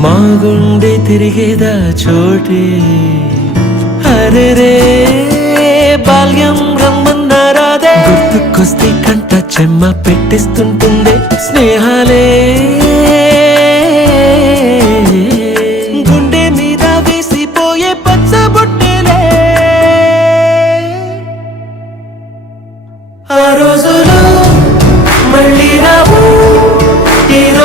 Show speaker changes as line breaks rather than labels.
మా గుండె తిరిగేదా చోటే అరే రే బాల్యం రమ్మన్నారాదే గుర్తుకొస్తే కంట చెమ్మ పెట్టిస్తుంటుందే స్నేహాలే గుండె మీద వేసిపోయే
ఆ రోజులు మళ్ళీ రావు